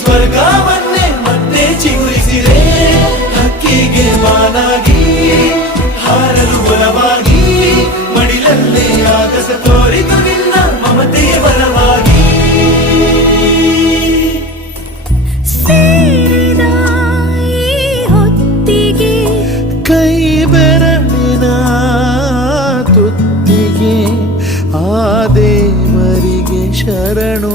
ಸ್ವರ್ಗವನ್ನೇ ಮತ್ತೆ ಚಿಗುರಿಸಿದೆ. ಹಕ್ಕಿಗೆ ಮಾನಾಗಿ ಹಾರಲು ಬಲವಾಗಿ ಮಡಿಲಲ್ಲೇ ಆಗಸ ತೋರಿತು ನಿನ್ನ ಮಮತೆಯ ಬಲವಾಗಿ. ಸೇರಿದ ಈ ಹೊತ್ತಿಗೆ ಕೈ ಬೆರಳಿನ ತುತ್ತಿಗೆ ಆ ದೇವರಿಗೆ ಶರಣು.